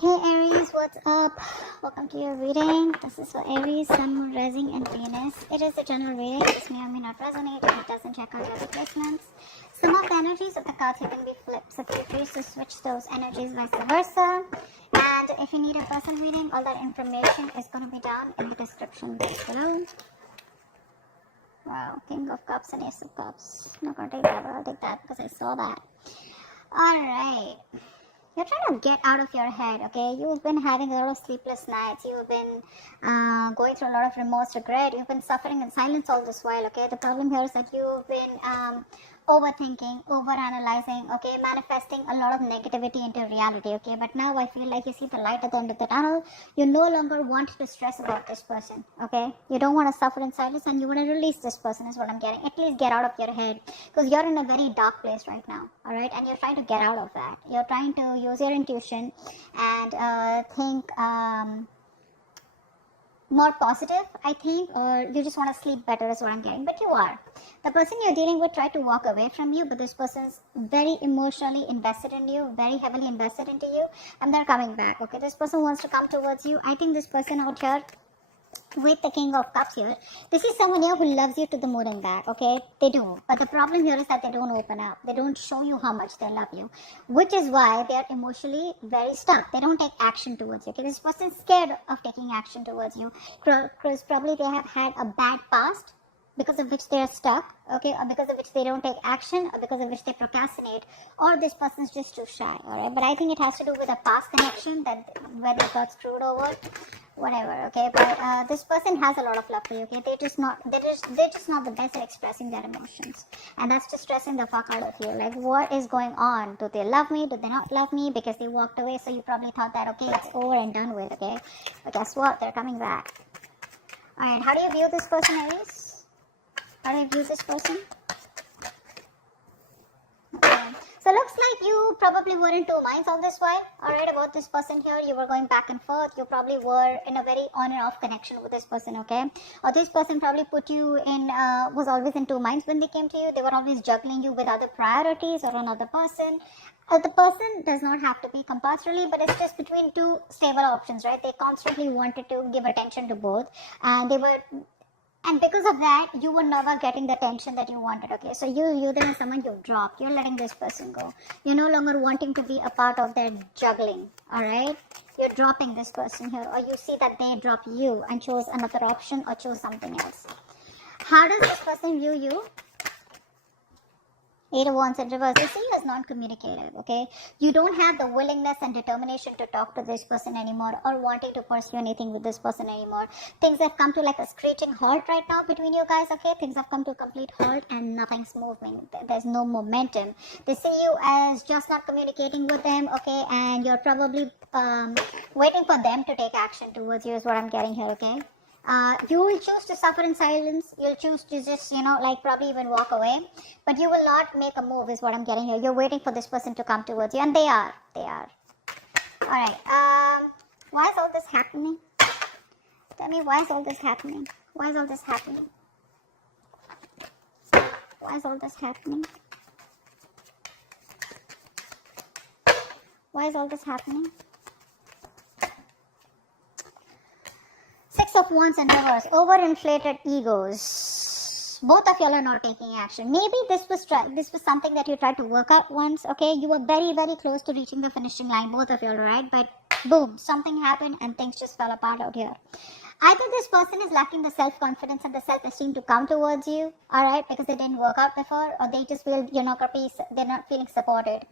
Hey Aries, what's up? Welcome to your reading. This is for Aries, Sun, Moon, Rising, and Venus. It is a general reading. This may or may not resonate if it doesn't check out your placements. Some of the energies of the cards can be flipped, so feel free to switch those energies vice versa. And if you need a personal reading, all that information is going to be down in the description box below. Wow, King of Cups and Ace of Cups. I'm not going to take that, but I'll take that because I saw that. Alright. You're trying to get out of your head, okay? You've been having a lot of sleepless nights. You've been going through a lot of remorse, regret. You've been suffering in silence all this while, okay? The problem here is that you've been overthinking, overanalyzing, okay? Manifesting a lot of negativity into reality, okay? But now I feel like you see the light at the end of the tunnel. You no longer want to stress about this person, okay? You don't want to suffer in silence and you want to release this person is what I'm getting. At least get out of your head because you're in a very dark place right now, all right? And you're trying to get out of that. You're trying to use your intuition and think more positive, I think, or you just want to sleep better is what I'm getting. But you are. The person you're dealing with tried to walk away from you, but this person's very emotionally invested in you, very heavily invested into you, and they're coming back, okay? This person wants to come towards you. I think this person out here with the King of Cups here, this is someone here who loves you to the moon and back, okay? They do. But the problem here is that they don't open up. They don't show you how much they love you, which is why they are emotionally very stuck. They don't take action towards you, okay? This person's scared of taking action towards you because probably they have had a bad past because of which they are stuck, okay, or because of which they don't take action, or because of which they procrastinate, or this person's just too shy, all right? But I think it has to do with a past connection that where they got screwed over, whatever, okay? But this person has a lot of love for you, okay? They're just not the best at expressing their emotions, and that's just stressing the fuck out of you. Like, what is going on? Do they love me? Do they not love me? Because they walked away, so you probably thought that, okay, it's over and done with, okay? But guess what? They're coming back. All right, how do you view this person, Aries? How do you view this person? Okay. So looks like you probably were in two minds all this while, alright, about this person here. You were going back and forth. You probably were in a very on and off connection with this person, okay? Or this person probably put you in, was always in two minds when they came to you. They were always juggling you with other priorities or another person. The person does not have to be compulsorily, but it's just between two stable options, right? They constantly wanted to give attention to both, and and because of that, you were never getting the attention that you wanted, okay? So you then as someone you've dropped. You're letting this person go. You're no longer wanting to be a part of their juggling, all right? You're dropping this person here, or you see that they drop you and chose another option or chose something else. How does this person view you? 8 of Wands in reverse. They see you as non-communicative, okay? You don't have the willingness and determination to talk to this person anymore or wanting to pursue anything with this person anymore. Things have come to like a screeching halt right now between you guys, okay? Things have come to a complete halt and nothing's moving. There's no momentum. They see you as just not communicating with them, okay? And you're probably waiting for them to take action towards you is what I'm getting here, okay? You will choose to suffer in silence. You'll choose to just, like probably even walk away. But you will not make a move is what I'm getting here. You're waiting for this person to come towards you. And they are. Alright. Why is all this happening? Tell me, why is all this happening? Why is all this happening? Why is all this happening? Why is all this happening? 6 of Wands in reverse. Overinflated egos. Both of y'all are not taking action. Maybe this was something that you tried to work out once, okay? You were very, very close to reaching the finishing line, both of y'all, right? But boom, something happened and things just fell apart out here. Either this person is lacking the self-confidence and the self-esteem to come towards you, alright, because they didn't work out before, or they just feel they're not feeling supported.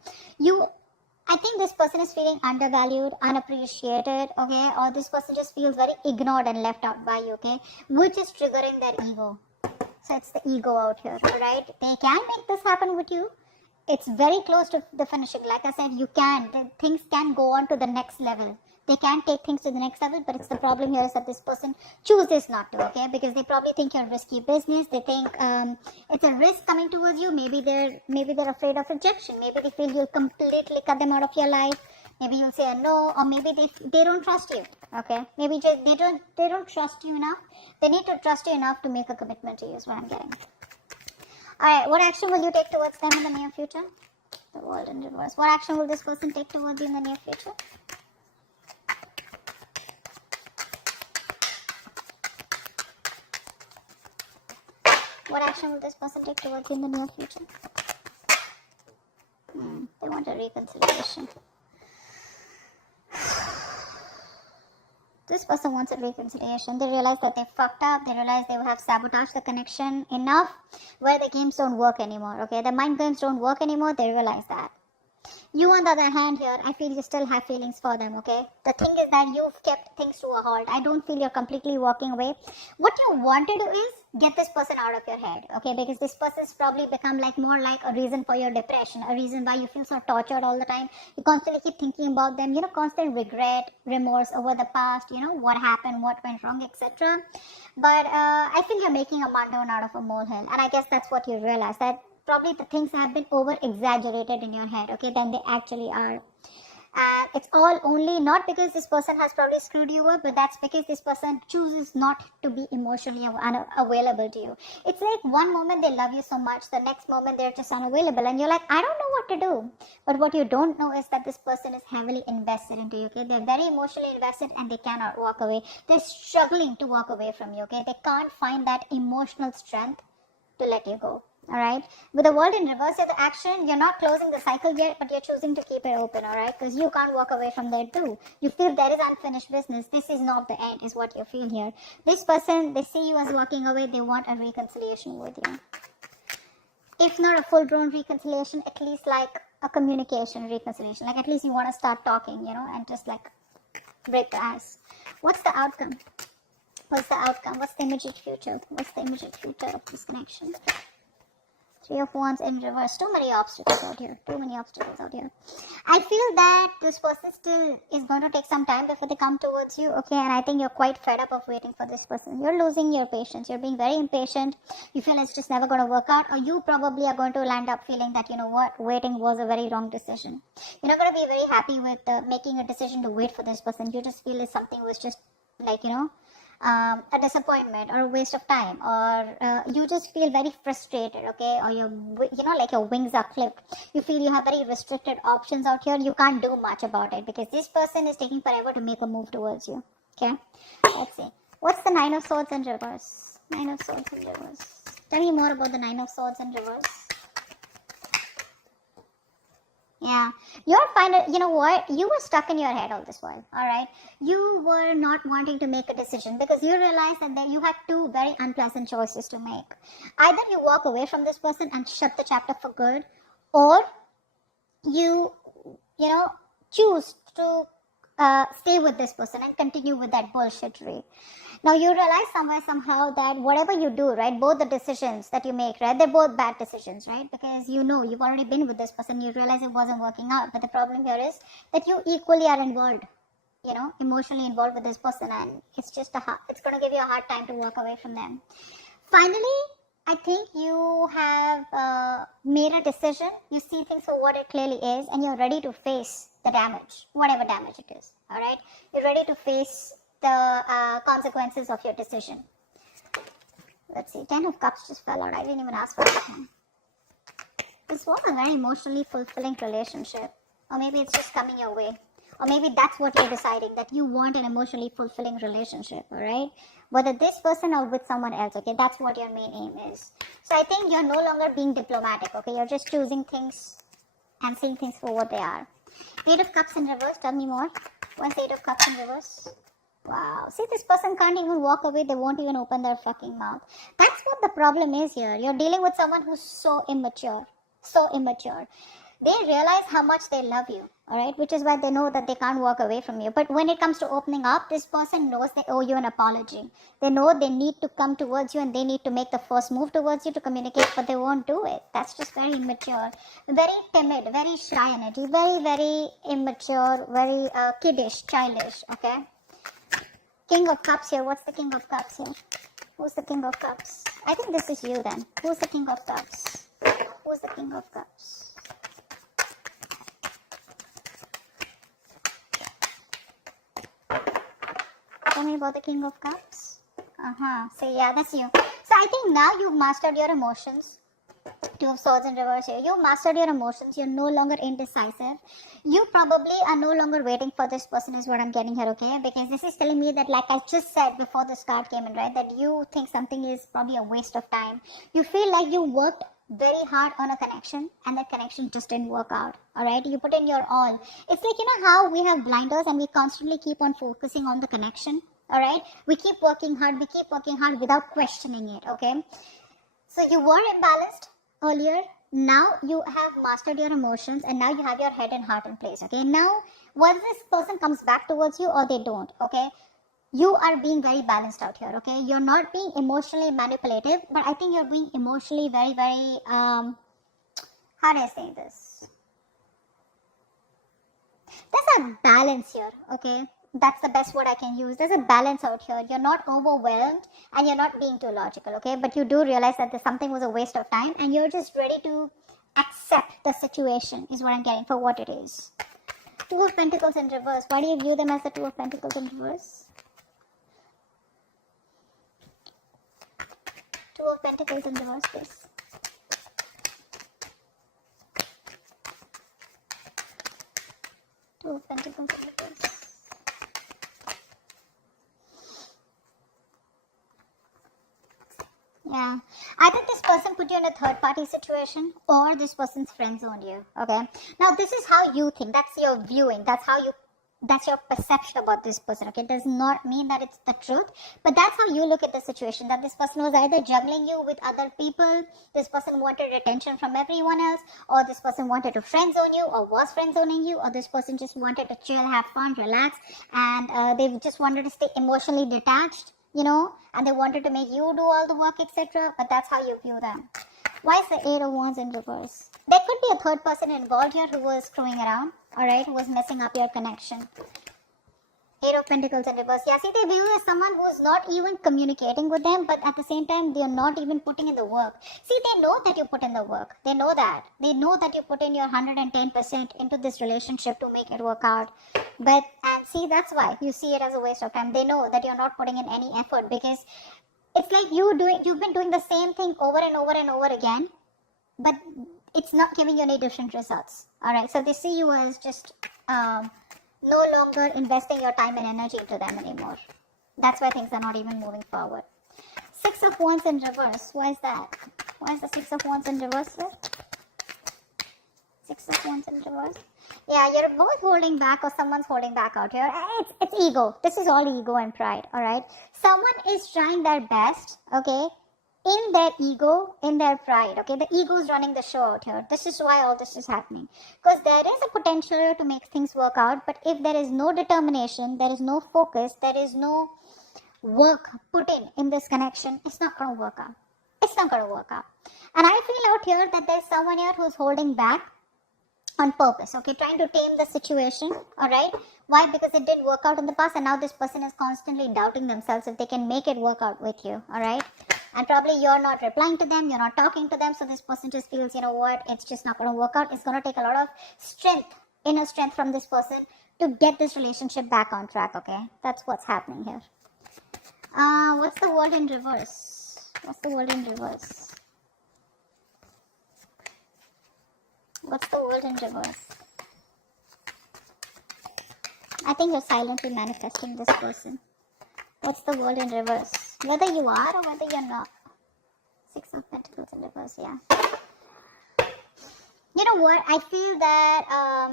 I think this person is feeling undervalued, unappreciated, okay? Or this person just feels very ignored and left out by you, okay? Which is triggering their ego. So it's the ego out here, right? They can make this happen with you. It's very close to the finishing. Like I said, things can go on to the next level. They can take things to the next level, but it's the problem here is that this person chooses not to, okay? Because they probably think you're risky business. They think it's a risk coming towards you. Maybe they're afraid of rejection. Maybe they feel you'll completely cut them out of your life. Maybe you'll say a no, or maybe they don't trust you, okay? Maybe they don't trust you enough. They need to trust you enough to make a commitment to you is what I'm getting. Alright, what action will you take towards them in the near future? The World in reverse. What action will this person take towards you in the near future? What action will this person take towards you in the near future? They want a reconciliation. This person wants a reconciliation. They realize that they fucked up. They realize they have sabotaged the connection enough where the games don't work anymore. Okay, the mind games don't work anymore. They realize that. You, on the other hand, here, I feel you still have feelings for them, okay? The thing is that you've kept things to a halt. I don't feel you're completely walking away. What you want to do is get this person out of your head, okay? Because this person's probably become like more like a reason for your depression, a reason why you feel so tortured all the time. You constantly keep thinking about them, constant regret, remorse over the past, what happened, what went wrong, etc. But I feel you're making a mountain out of a molehill. And I guess that's what you realize, that probably the things have been over exaggerated in your head, okay, than they actually are. And it's all only not because this person has probably screwed you up, but that's because this person chooses not to be emotionally unavailable to you. It's like one moment they love you so much, the next moment they're just unavailable, and you're like, I don't know what to do. But what you don't know is that this person is heavily invested into you, okay? They're very emotionally invested and they cannot walk away. They're struggling to walk away from you, okay? They can't find that emotional strength to let you go. Alright, with the world in reverse of the action, you're not closing the cycle yet, but you're choosing to keep it open, alright, because you can't walk away from there too. You feel there is unfinished business. This is not the end, is what you feel here. This person, they see you as walking away, they want a reconciliation with you. If not a full-blown reconciliation, at least like a communication reconciliation. Like at least you want to start talking, and just like break the ice. What's the outcome? What's the outcome? What's the immediate future? What's the immediate future of this connection? Three of Wands in reverse. Too many obstacles out here. Too many obstacles out here. I feel that this person still is going to take some time before they come towards you. Okay, and I think you're quite fed up of waiting for this person. You're losing your patience. You're being very impatient. You feel it's just never going to work out. Or you probably are going to land up feeling that, waiting was a very wrong decision. You're not going to be very happy with making a decision to wait for this person. You just feel something was just like, a disappointment or a waste of time, or you just feel very frustrated, okay, or like your wings are clipped. You feel you have very restricted options out here. You can't do much about it because this person is taking forever to make a move towards you. Okay, let's see. What's the Nine of Swords in reverse? Nine of Swords in reverse. Tell me more about the Nine of Swords in reverse. Yeah, you're fine. You know what? You were stuck in your head all this while, alright? You were not wanting to make a decision because you realized that you had two very unpleasant choices to make. Either you walk away from this person and shut the chapter for good, or you, choose to stay with this person and continue with that bullshittery. Now you realize somewhere, somehow that whatever you do, right, both the decisions that you make, right, they're both bad decisions, right, because you've already been with this person, you realize it wasn't working out, but the problem here is that you equally are involved, emotionally involved with this person, and it's just it's going to give you a hard time to walk away from them. Finally, I think you have made a decision, you see things for what it clearly is, and you're ready to face the damage, whatever damage it is, alright, you're ready to face the consequences of your decision. Let's see, 10 of Cups just fell out. I didn't even ask for that one. This was a very emotionally fulfilling relationship. Or maybe it's just coming your way. Or maybe that's what you're deciding, that you want an emotionally fulfilling relationship, alright? Whether this person or with someone else, okay? That's what your main aim is. So I think you're no longer being diplomatic, okay? You're just choosing things and seeing things for what they are. 8 of Cups in reverse, tell me more. What's 8 of Cups in reverse? Wow. See, this person can't even walk away. They won't even open their fucking mouth. That's what the problem is here. You're dealing with someone who's so immature. So immature. They realize how much they love you. Alright? Which is why they know that they can't walk away from you. But when it comes to opening up, this person knows they owe you an apology. They know they need to come towards you and they need to make the first move towards you to communicate, but they won't do it. That's just very immature. Very timid, very shy energy. Very, very immature, very kiddish, childish. Okay? King of Cups here. What's the King of Cups here? Who's the King of Cups? I think this is you then. Who's the King of Cups? Who's the King of Cups? Tell me about the King of Cups. So yeah, that's you. So I think now you've mastered your emotions. Two of Swords in reverse here. You mastered your emotions. You're no longer indecisive. You probably are no longer waiting for this person is what I'm getting here, okay? Because this is telling me that, like I just said before this card came in, right? That you think something is probably a waste of time. You feel like you worked very hard on a connection and that connection just didn't work out. All right, you put in your all. It's like, you know how we have blinders and we constantly keep on focusing on the connection. All right, we keep working hard without questioning it. Okay, so you were imbalanced earlier. Now you have mastered your emotions and now you have your head and heart in place. Okay, now once this person comes back towards you or they don't, okay, you are being very balanced out here. Okay, you're not being emotionally manipulative, but I think you're being emotionally very how do I say this, there's a balance here. Okay, that's the best word I can use. There's a balance out here. You're not overwhelmed and you're not being too logical. Okay, but you do realize that something was a waste of time and you're just ready to accept the situation is what I'm getting for what it is. Two of Pentacles in reverse. Why do you view them as the Two of Pentacles in reverse? Two of Pentacles in reverse, please. Two of Pentacles in reverse. Yeah, I think this person put you in a third party situation or this person's friend zoned you. Okay, now this is how you think. That's your viewing. That's your perception about this person. Okay, it does not mean that it's the truth, but that's how you look at the situation. That this person was either juggling you with other people, this person wanted attention from everyone else, or this person wanted to friend zone you, or was friend zoning you, or this person just wanted to chill, have fun, relax, and they just wanted to stay emotionally detached, you know, and they wanted to make you do all the work, etc. But that's how you view them. Why is the Eight of Wands in reverse? There could be a third person involved here who was screwing around, alright, who was messing up your connection. Eight of Pentacles in reverse. Yeah, see, they view you as someone who's not even communicating with them, but at the same time, they're not even putting in the work. See, they know that you put in the work. They know that. They know that you put in your 110% into this relationship to make it work out. But, and see, that's why you see it as a waste of time. They know that you're not putting in any effort because it's like you've been doing the same thing over and over and over again, but it's not giving you any different results. Alright, so they see you as just no longer investing your time and energy into them anymore. That's why things are not even moving forward. Six of Wands in reverse. Why is that? Why is the Six of Wands in reverse there? Six of Wands in reverse. Yeah, you're both holding back or someone's holding back out here. It's ego. This is all ego and pride, alright? Someone is trying their best, okay, in their ego, in their pride, okay? The ego is running the show out here. This is why all this is happening. Because there is a potential to make things work out, but if there is no determination, there is no focus, there is no work put in this connection, it's not going to work out. It's not going to work out. And I feel out here that there's someone here who's holding back on purpose, okay, trying to tame the situation, alright? Why? Because it didn't work out in the past and now this person is constantly doubting themselves if they can make it work out with you, alright? And probably you're not replying to them, you're not talking to them, so this person just feels, you know what, it's just not going to work out. It's going to take a lot of strength, inner strength from this person to get this relationship back on track, okay? That's what's happening here. What's the World in reverse? What's the World in reverse? What's the World in reverse? I think you're silently manifesting this person. What's the World in reverse? Whether you are or whether you're not. Six of Pentacles in reverse, yeah. You know what? I feel that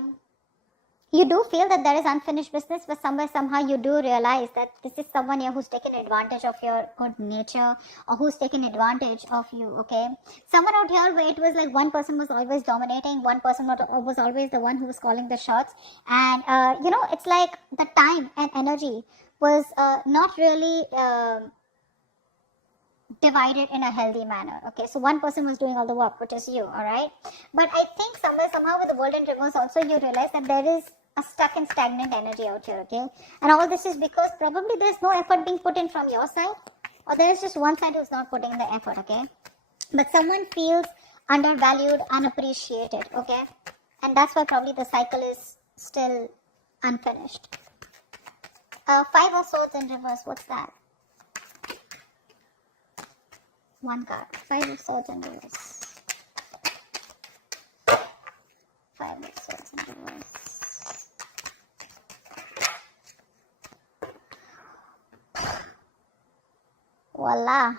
you do feel that there is unfinished business, but somewhere, somehow you do realize that this is someone here who's taken advantage of your good nature or who's taken advantage of you, okay? Someone out here where it was like one person was always dominating, one person was always the one who was calling the shots. And, you know, it's like the time and energy was not really divided in a healthy manner, okay? So one person was doing all the work, which is you, alright? But I think somewhere, somehow with the World in reverse also you realize that there is a stuck and stagnant energy out here, okay? And all this is because probably there's no effort being put in from your side, or there is just one side who's not putting in the effort, okay? But someone feels undervalued, unappreciated, okay? And that's why probably the cycle is still unfinished. Five of Swords in reverse, what's that? One card. Five of Swords in reverse. 5 of swords in reverse. Voila.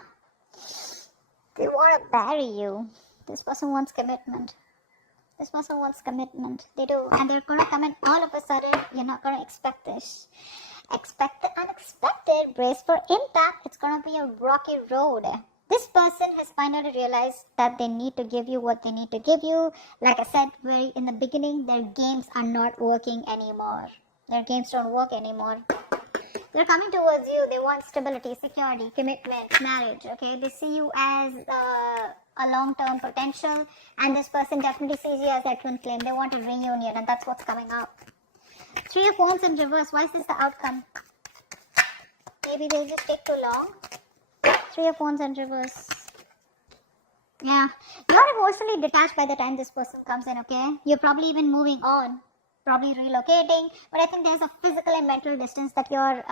They want to marry you. This person wants commitment. This person wants commitment. They do. And they're going to come in all of a sudden. You're not going to expect this. Expect the unexpected. Brace for impact. It's going to be a rocky road. This person has finally realized that they need to give you what they need to give you. Like I said very in the beginning, their games are not working anymore. Their games don't work anymore. They're coming towards you. They want stability, security, commitment, marriage. Okay, they see you as a long-term potential, and this person definitely sees you as their twin flame. They want a reunion, and that's what's coming up. 3 of Wands in reverse. Why is this the outcome? Maybe they'll just take too long. 3 of Wands in reverse. Yeah, you're emotionally detached by the time this person comes in. Okay, you're probably even moving on. Probably relocating, but I think there's a physical and mental distance that you're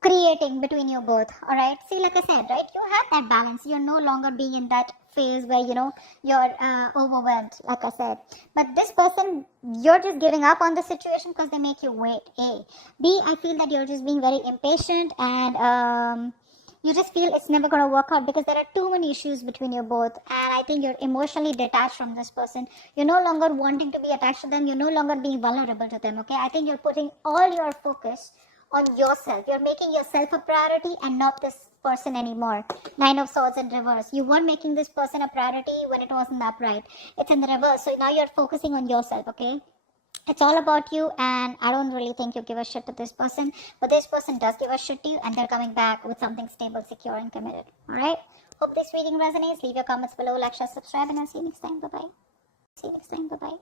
creating between you both. All right, see, like I said, right, you have that balance. You're no longer being in that phase where you're overwhelmed, like I said. But this person, you're just giving up on the situation because they make you wait. A. B, I feel that you're just being very impatient, and you just feel it's never going to work out because there are too many issues between you both. And I think you're emotionally detached from this person. You're no longer wanting to be attached to them. You're no longer being vulnerable to them. Okay, I think you're putting all your focus on yourself. You're making yourself a priority and not this person anymore. 9 of Swords in reverse. You weren't making this person a priority when it wasn't upright. It's in the reverse. So now you're focusing on yourself. Okay, it's all about you, and I don't really think you give a shit to this person, but this person does give a shit to you, and they're coming back with something stable, secure, and committed. Alright? Hope this reading resonates. Leave your comments below, like, share, subscribe, and I'll see you next time. Bye-bye. See you next time. Bye-bye.